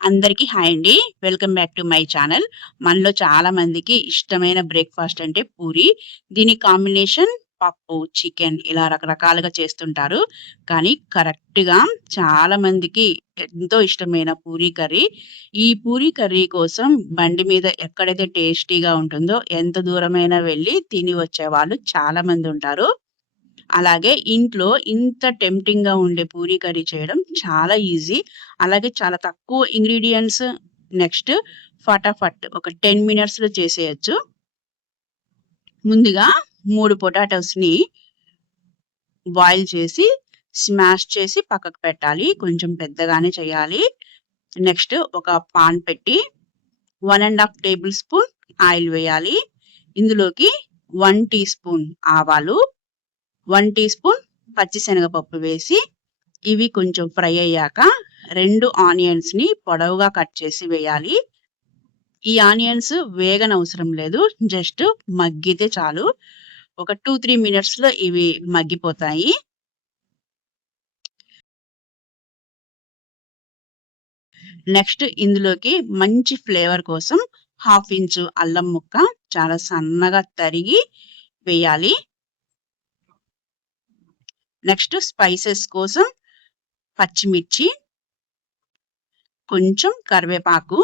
అందరికీ హాయ్ అండి. Welcome back to my channel. మనలో చాలా మందికి ఇష్టమైన బ్రేక్‌ఫాస్ట్ అంటే పూరి. దీని కాంబినేషన్ పప్పు, చికెన్ ఇలా రకరకాలుగా చేస్తుంటారు. కానీ కరెక్ట్‌గా చాలా మందికి ఎంతో ఇష్టమైన పూరి కర్రీ. ఈ పూరి కర్రీ కోసం బండి మీద ఎక్కడైతే టేస్టీగా ఉంటుందో ఎంత దూరమైనా వెళ్లి తిని వచ్చేవాళ్ళు చాలా మందుంటారు. అలాగే ఇంట్లో ఇంత టెంప్టింగ్‌గా ఉండే పూరీ కర్రీ చేయడం చాలా ఈజీ. అలాగే చాలా తక్కువ ఇంగ్రీడియెంట్స్. నెక్స్ట్ ఫటాఫట్ ఒక 10 మినిట్స్‌లో చేసేయొచ్చు. ముందుగా 3 పొటాటోస్‌ని బాయిల్ చేసి, స్మాష్ చేసి పక్కకు పెట్టాలి. కొంచెం పెద్దగానే చేయాలి. నెక్స్ట్ ఒక పాన్ పెట్టి 1 ½ టేబుల్ స్పూన్ ఆయిల్ వేయాలి. ఇందులోకి 1 టీ స్పూన్ ఆవాలు, 1 టీ స్పూన్ పచ్చిశనగపప్పు వేసి, ఇవి కొంచెం ఫ్రై అయ్యాక 2 ఆనియన్స్‌ని పొడవుగా కట్ చేసి వేయాలి. ఈ ఆనియన్స్ వేగనవసరం లేదు. జస్ట్ మగ్గితే చాలు. ఒక 2, 3 మినిట్స్‌లో ఇవి మగ్గిపోతాయి. నెక్స్ట్ ఇందులోకి మంచి ఫ్లేవర్ కోసం 1/2 ఇంచు అల్లం ముక్క చాలా సన్నగా తరిగి వేయాలి. నెక్స్ట్ స్పైసెస్ కోసం పచ్చిమిర్చి, కొంచెం కరివేపాకు,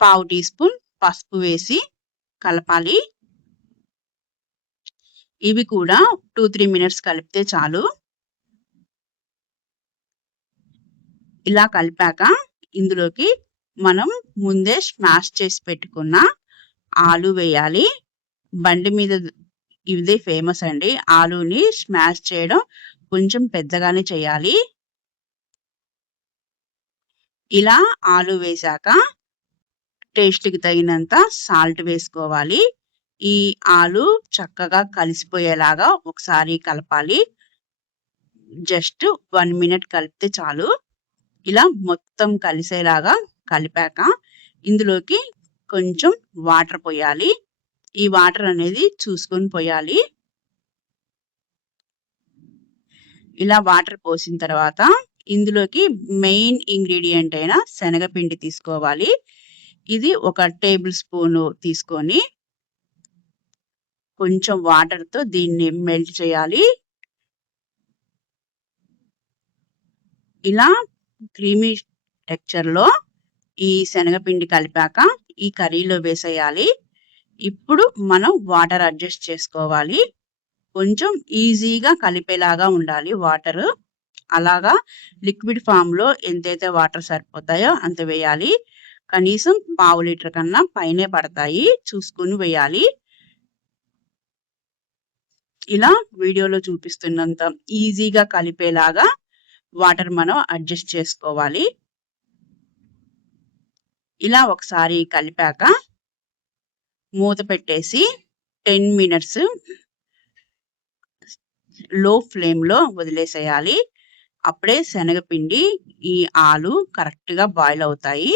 పావు టీ స్పూన్ పసుపు వేసి కలపాలి. ఇవి కూడా 2, 3 మినిట్స్ కలిపితే చాలు. ఇలా కలిపాక ఇందులోకి మనం ముందే స్మాష్ చేసి పెట్టుకున్న ఆలు వేయాలి. బండి మీద ఇదే ఫేమస్ అండి. ఆలుని స్మాష్ చేయడం కొంచెం పెద్దగానే చేయాలి. ఇలా ఆలు వేశాక టేస్ట్‌కి తగినంత సాల్ట్ వేసుకోవాలి. ఈ ఆలు చక్కగా కలిసిపోయేలాగా ఒకసారి కలపాలి. జస్ట్ 1 మినిట్ కలిపితే చాలు. ఇలా మొత్తం కలిసేలాగా కలిపాక ఇందులోకి కొంచెం వాటర్ పోయాలి. ఈ వాటర్ అనేది చూసుకొని పోయాలి. ఇలా వాటర్ పోసిన తర్వాత ఇందులోకి మెయిన్ ఇంగ్రీడియెంట్ అయిన శనగపిండి తీసుకోవాలి. ఇది ఒక టేబుల్ స్పూను తీసుకొని కొంచెం వాటర్‌తో దీన్ని మెల్ట్ చేయాలి. ఇలా క్రీమీ టెక్స్చర్‌లో ఈ శనగపిండి కలిపాక ఈ కర్రీలో వేసేయాలి. ఇప్పుడు మనం వాటర్ అడ్జస్ట్ చేసుకోవాలి. కొంచెం ఈజీగా కలిపేలాగా ఉండాలి వాటరు. అలాగా లిక్విడ్ ఫామ్‌లో ఎంతైతే వాటర్ సరిపోతాయో అంత వేయాలి. కనీసం పావు లీటర్ కన్నా పైనే పడతాయి. చూసుకొని వేయాలి. ఇలా వీడియోలో చూపిస్తున్నంత ఈజీగా కలిపేలాగా వాటర్ మనం అడ్జస్ట్ చేసుకోవాలి. ఇలా ఒకసారి కలిపాక మూత పెట్టేసి 10 మినిట్స్ లో ఫ్లేమ్‌లో వదిలేసేయాలి. అప్పుడే శనగపిండి, ఈ ఆలు కరెక్ట్‌గా బాయిల్ అవుతాయి.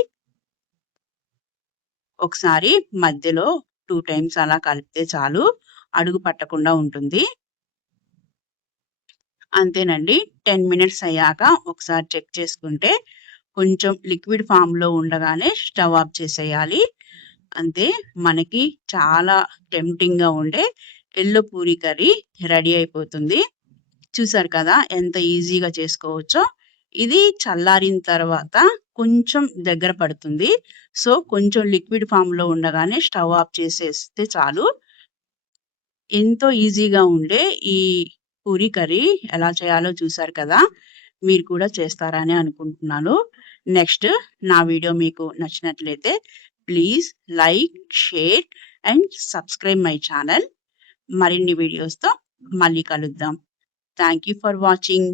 ఒకసారి మధ్యలో 2 టైమ్స్ అలా కలిపితే చాలు. అడుగు పట్టకుండా ఉంటుంది. అంతేనండి. 10 మినిట్స్ అయ్యాక ఒకసారి చెక్ చేసుకుంటే కొంచెం లిక్విడ్ ఫామ్‌లో ఉండగానే స్టవ్ ఆఫ్ చేసేయాలి. అంతే, మనకి చాలా టెంప్టింగ్‌గా ఉండే యెల్లో పూరి కర్రీ రెడీ అయిపోతుంది. చూసారు కదా ఎంత ఈజీగా చేసుకోవచ్చో. ఇది చల్లారిన తర్వాత కొంచెం దగ్గర పడుతుంది. సో, కొంచెం లిక్విడ్ ఫామ్‌లో ఉండగానే స్టవ్ ఆఫ్ చేసేస్తే చాలు. ఎంతో ఈజీగా ఉండే ఈ పూరి కర్రీ ఎలా చేయాలో చూసారు కదా! మీరు కూడా చేస్తారని అనుకుంటున్నాను. నెక్స్ట్ నా వీడియో మీకు నచ్చినట్లయితే please like, share and subscribe my channel. మరిన్ని వీడియోస్‌తో మళ్ళీ కలుద్దాం. Thank you for watching.